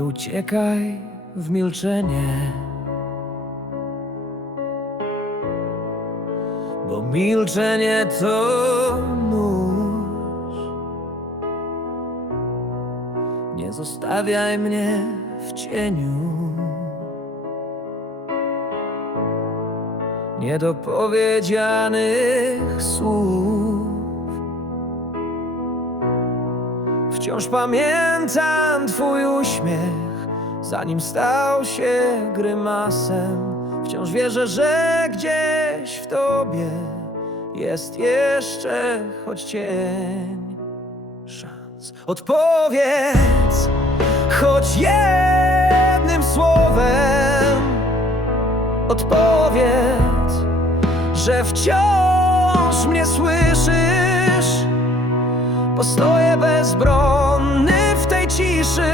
uciekaj w milczenie. Bo milczenie to nóż. Nie zostawiaj mnie w cieniu. Niedopowiedzianych słów. Wciąż pamiętam Twój uśmiech, zanim stał się grymasem. Wciąż wierzę, że gdzieś w Tobie jest jeszcze choć cień szans. Odpowiedz choć jednym słowem. Odpowiedz, że wciąż mnie słyszysz. Postoję tej ciszy,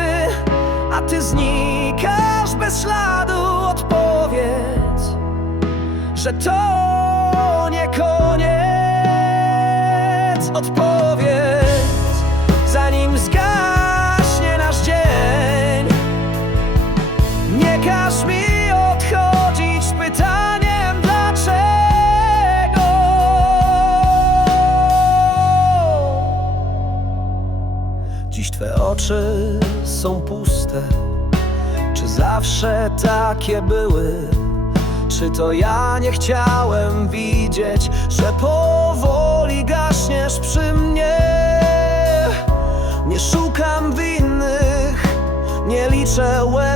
a ty znikasz bez śladu. Odpowiedz, że to nie koniec. Odpowiedz, zanim zgaśnie nasz dzień. Nie każ mi odchodzić z pytaniem dlaczego. Dziś Twe oczy są puste. Czy zawsze takie były? Czy to ja nie chciałem widzieć, że powoli gaśniesz przy mnie? Nie szukam winnych, nie liczę łez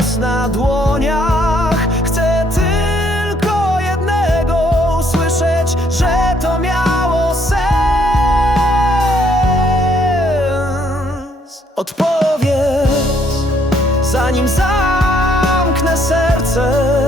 Odpowiedz, zanim zamknę serce.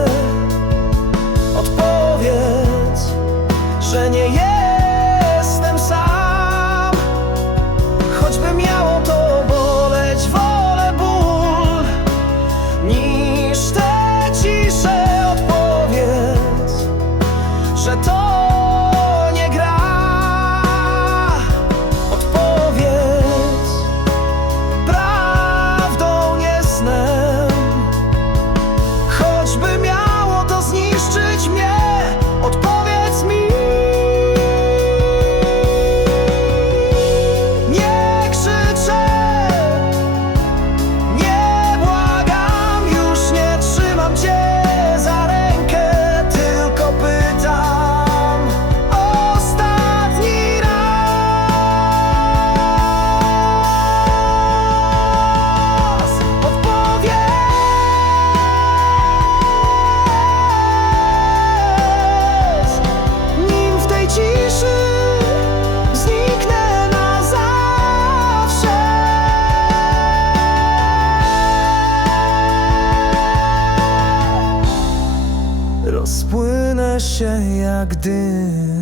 Się jak dym